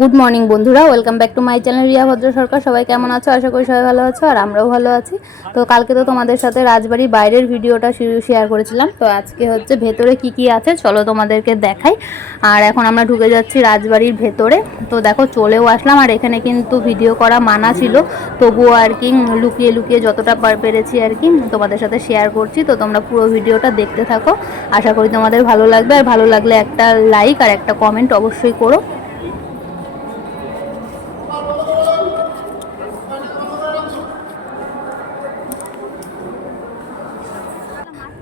Good morning বন্ধুরা। Welcome back to my channel Riya Bhadra Sarkar সবাই কেমন আছো? আশা করি সবাই ভালো আছো, আর আমরাও ভালো আছি। তো কালকে তো তোমাদের সাথে রাজবাড়ির বাইরের ভিডিওটা শেয়ার করেছিলাম। তো আজকে হচ্ছে ভেতরে কি কি আছে, চলো তোমাদেরকে দেখাই। আর এখন আমরা ঢুকে যাচ্ছি রাজবাড়ির ভেতরে। তো দেখো, চলেও আসলাম, আর এখানে কিন্তু ভিডিও করা মানা ছিল। তবুও আর কি লুকিয়ে লুকিয়ে যতটা পার- পেরেছি আর কি তোমাদের সাথে শেয়ার করছি। তো তোমরা পুরো ভিডিওটা দেখতে থাকো। আশা করি তোমাদের ভালো লাগবে, আর ভালো লাগলে একটা লাইক আর একটা কমেন্ট অবশ্যই করো।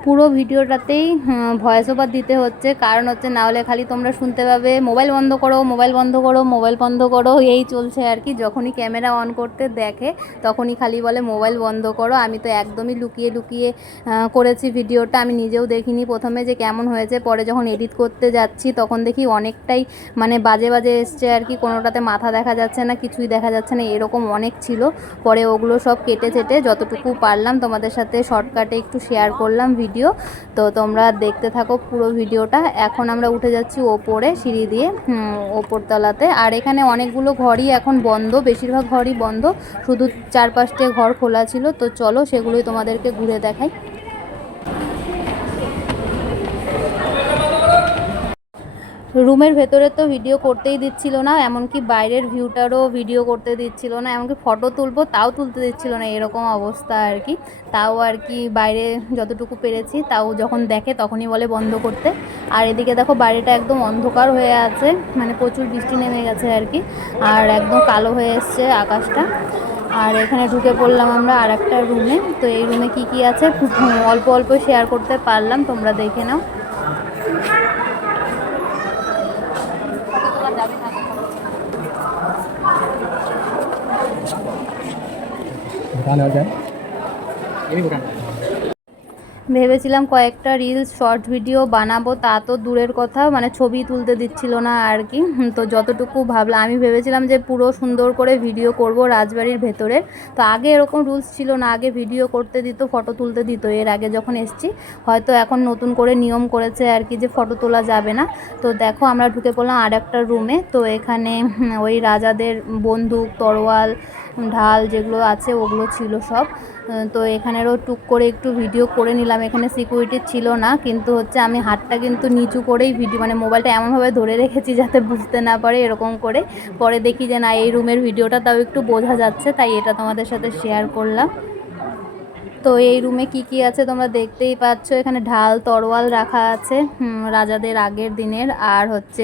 পুরো ভিডিওটাতেই ভয়েস ওভার দিতে হচ্ছে। কারণ হচ্ছে না হলে খালি তোমরা শুনতে পাবে মোবাইল বন্ধ করো মোবাইল বন্ধ করো মোবাইল বন্ধ করো, এই চলছে আর কি। যখনই ক্যামেরা অন করতে দেখে, তখনই খালি বলে মোবাইল বন্ধ করো। আমি তো একদমই লুকিয়ে লুকিয়ে করেছি ভিডিওটা। আমি নিজেও দেখিনি প্রথমে যে কেমন হয়েছে। পরে যখন এডিট করতে যাচ্ছি, তখন দেখি অনেকটাই মানে বাজে বাজে এসছে আর কি। কোনোটাতে মাথা দেখা যাচ্ছে না, কিছুই দেখা যাচ্ছে না, এরকম অনেক ছিল। পরে ওগুলো সব কেটে চেটে যতটুকু পারলাম তোমাদের সাথে শর্টকাটে একটু শেয়ার করলাম ভিডিও তো তোমরা দেখতে থাকো পুরো ভিডিওটা। এখন আমরা উঠে যাচ্ছি ওপরে সিঁড়ি দিয়ে ওপর ওপরতলাতে। আর এখানে অনেকগুলো ঘরই এখন বন্ধ, বেশিরভাগ ঘরই বন্ধ। শুধু চার ঘর খোলা ছিল। তো চলো সেগুলোই তোমাদেরকে ঘুরে দেখাই। রুমের ভেতরে তো ভিডিও করতেই দিচ্ছিল না, এমনকি বাইরের ভিউটারও ভিডিও করতে দিচ্ছিল না, এমনকি ফটো তুলবো তাও তুলতে দিচ্ছিল না, এরকম অবস্থা আর কি। তাও আর কি বাইরে যতটুকু পেরেছি, তাও যখন দেখে তখনই বলে বন্ধ করতে। আর এদিকে দেখো বাড়িটা একদম অন্ধকার হয়ে আছে মানে প্রচুর বৃষ্টি নেমে গেছে আর কি, আর একদম কালো হয়ে এসছে আকাশটা। আর এখানে ঢুকে পড়লাম আমরা আর একটা রুমে তো এই রুমে কি কি আছে? অল্প অল্প শেয়ার করতে পারলাম, তোমরা দেখে নাও। Hala gel. Yeni bir kanal. ভেবেছিলাম কয়েকটা রিলস শর্ট ভিডিও বানাবো, তা তো দূরের কথা মানে ছবি তুলতে দিচ্ছিল না আর কি। তো যতটুকু ভাবলাম, আমি ভেবেছিলাম যে পুরো সুন্দর করে ভিডিও করব রাজবাড়ির ভেতরে। তো আগে এরকম রুলস ছিল না, আগে ভিডিও করতে দিত ফটো তুলতে দিত, এর আগে যখন এসছি, হয়তো এখন নতুন করে নিয়ম করেছে আর কি যে ফটো তোলা যাবে না। তো দেখো, আমরা ঢুকে পড়লাম আর একটা রুমে তো এখানে ওই রাজাদের বন্দুক, তরোয়াল, ঢাল যেগুলো আছে, ওগুলো ছিল সব। তো এখানেরও টুক করে একটু ভিডিও করে নিলাম। এখানে সিকিউরিটি ছিল না, কিন্তু হচ্ছে আমি হাতটা কিন্তু নিচু করেই ভিডিও মানে মোবাইলটা এমনভাবে ধরে রেখেছি যাতে বুঝতে না পারে এরকম করে। পরে দেখি যে না, এই রুমের ভিডিওটা তাও একটু বোঝা যাচ্ছে, তাই এটা তোমাদের সাথে শেয়ার করলাম। তো এই রুমে কি কি আছে তোমরা দেখতেই পাচ্ছ। এখানে ঢাল, তরোয়াল রাখা আছে রাজাদের আগের দিনের। আর হচ্ছে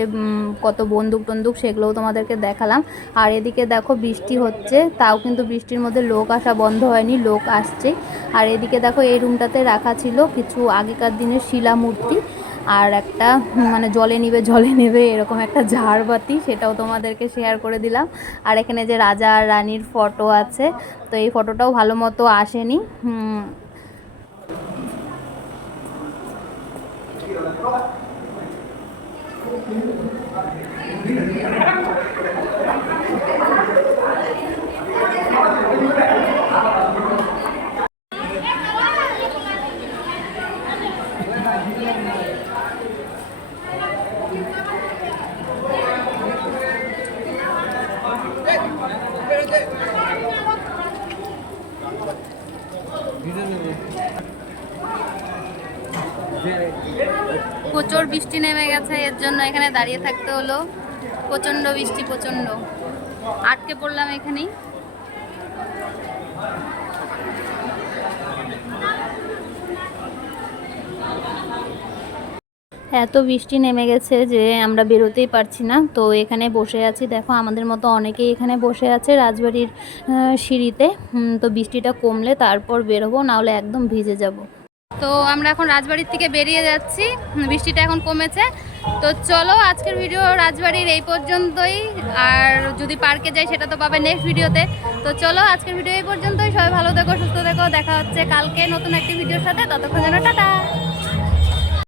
কত বন্দুক টন্দুক সেগুলোও তোমাদেরকে দেখালাম। আর এদিকে দেখো বৃষ্টি হচ্ছে, তাও কিন্তু বৃষ্টির মধ্যে লোক আসা বন্ধ হয়নি, লোক আসছে আর এদিকে দেখো এই রুমটাতে রাখা ছিল কিছু আগেকার দিনের শিলা মূর্তি আর একটা মানে জলে নিবে, জলে নেবে, এরকম একটা ঝাড়বাতি সেটাও তোমাদেরকে শেয়ার করে দিলাম। আর এখানে যে রাজা আর রানীর ফটো আছে, তো এই ফটোটাও ভালো মতো আসেনি। প্রচুর বৃষ্টি নেমে গেছে, এর জন্য এখানে দাঁড়িয়ে থাকতে হলো। প্রচণ্ড বৃষ্টি, প্রচণ্ড। আটকে পড়লাম এখানেই। এত বৃষ্টি নেমে গেছে যে আমরা বেরোতেই পারছি না। তো এখানে বসে আছি। দেখো, আমাদের মতো অনেকেই এখানে বসে আছে রাজবাড়ির সিঁড়িতে। তো বৃষ্টিটা কমলে তারপর বেরোবো, নাহলে একদম ভিজে যাব। তো আমরা এখন রাজবাড়ির থেকে বেরিয়ে যাচ্ছি। বৃষ্টিটা এখন কমেছে। তো চলো, আজকের ভিডিও রাজবাড়ির এই পর্যন্তই। আর যদি পার্কে যাই, সেটা তো পাবে নেক্সট ভিডিওতে। তো চলো, আজকের ভিডিও এই পর্যন্তই। সবাই ভালো থেকো, সুস্থ থেকো। দেখা হচ্ছে কালকে নতুন একটি ভিডিওর সাথে। ততক্ষণ যেন টাটা।